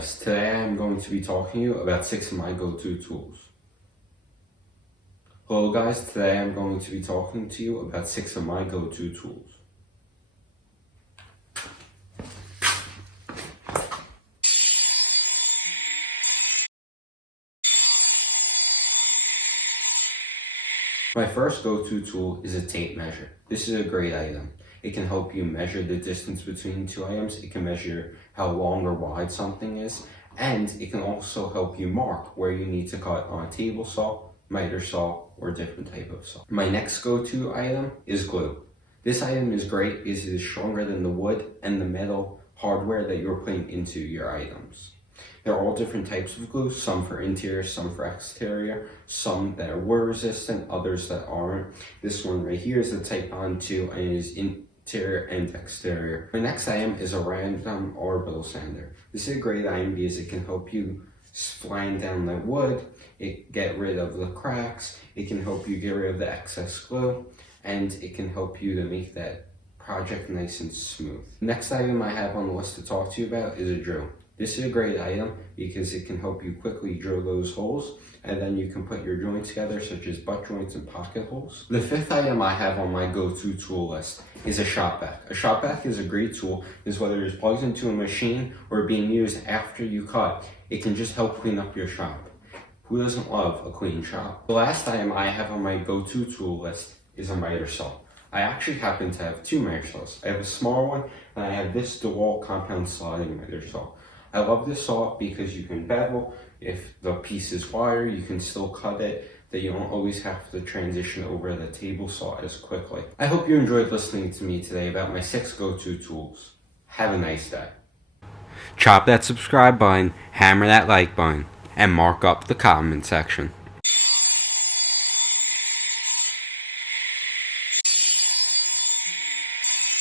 guys, today I'm going to be talking to you about 6 of my go-to tools. Hello guys, today I'm going to be talking to you about 6 of my go-to tools. My first go-to tool is a tape measure. This is a great item. It can help you measure the distance between two items. It can measure how long or wide something is, and it can also help you mark where you need to cut on a table saw, miter saw, or different type of saw. My next go-to item is glue. This item is great because it is stronger than the wood and the metal hardware that you're putting into your items. There are all different types of glue, some for interior, some for exterior, some that are wear resistant, others that aren't. This one right here is the Type On 2 and is interior and exterior. My next item is a random orbital sander. This is a great item because it can help you fine down the wood, it get rid of the cracks, it can help you get rid of the excess glue, and it can help you to make that project nice and smooth. Next item I have on the list to talk to you about is a drill. This is a great item because it can help you quickly drill those holes, and then you can put your joints together, such as butt joints and pocket holes. The fifth item I have on my go-to tool list is a Shopback. A Shopback is a great tool because whether it's plugged into a machine or being used after you cut, it can just help clean up your shop. Who doesn't love a clean shop? The last item I have on my go-to tool list is a miter saw. I actually happen to have 2 miter saws. I have a small one, and I have this DeWalt compound sliding miter saw. I love this saw because you can bevel. If the piece is wire, you can still cut it, that you don't always have to transition over the table saw as quickly. I hope you enjoyed listening to me today about my 6 go-to tools. Have a nice day. Chop that subscribe button, hammer that like button, and mark up the comment section.